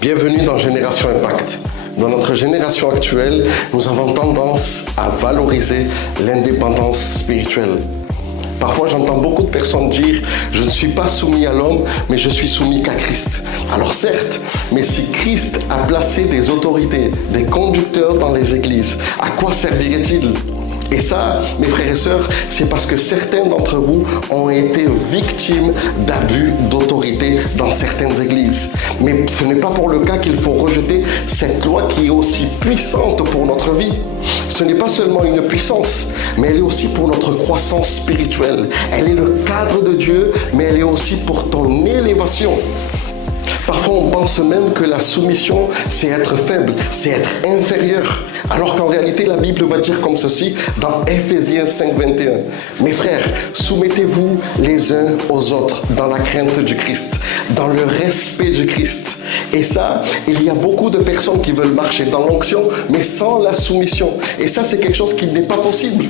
Bienvenue dans Génération Impact. Dans notre génération actuelle, nous avons tendance à valoriser l'indépendance spirituelle. Parfois, j'entends beaucoup de personnes dire « Je ne suis pas soumis à l'homme, mais je suis soumis qu'à Christ ». Alors certes, mais si Christ a placé des autorités, des conducteurs dans les églises, à quoi servirait-il ? Et ça, mes frères et sœurs, c'est parce que certains d'entre vous ont été victimes d'abus d'autorité dans certaines églises. Mais ce n'est pas pour le cas qu'il faut rejeter cette loi qui est aussi puissante pour notre vie. Ce n'est pas seulement une puissance, mais elle est aussi pour notre croissance spirituelle. Elle est le cadre de Dieu, mais elle est aussi pour ton élévation. Parfois, on pense même que la soumission, c'est être faible, c'est être inférieur. Alors qu'en réalité, la Bible va dire comme ceci dans Ephésiens 5, 21. Mes frères, soumettez-vous les uns aux autres dans la crainte du Christ, dans le respect du Christ. Et ça, il y a beaucoup de personnes qui veulent marcher dans l'onction, mais sans la soumission. Et ça, c'est quelque chose qui n'est pas possible.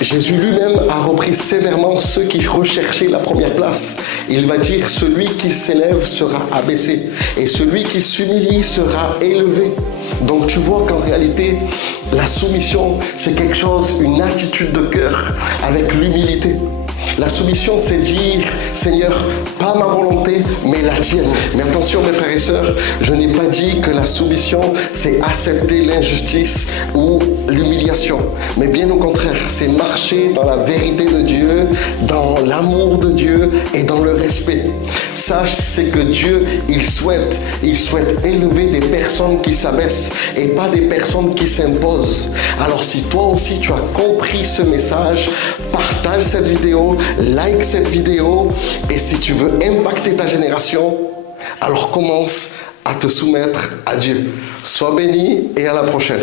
Jésus lui-même a repris sévèrement ceux qui recherchaient la première place. Il va dire, celui qui s'élève sera abaissé et celui qui s'humilie sera élevé. Donc tu vois qu'en réalité, la soumission, c'est quelque chose, une attitude de cœur avec l'humilité. La soumission, c'est dire, Seigneur, pas ma volonté, mais la tienne. Mais attention, mes frères et sœurs, je n'ai pas dit que la soumission, c'est accepter l'injustice ou l'humiliation. Mais bien au contraire, c'est marcher dans la vérité de Dieu, dans l'amour de Dieu et dans le respect. Sache, c'est que Dieu, il souhaite élever des personnes qui s'abaissent et pas des personnes qui s'imposent. Alors si toi aussi, tu as compris ce message, partage cette vidéo, like cette vidéo et si tu veux impacter ta génération, alors commence à te soumettre à Dieu. Sois béni et à la prochaine.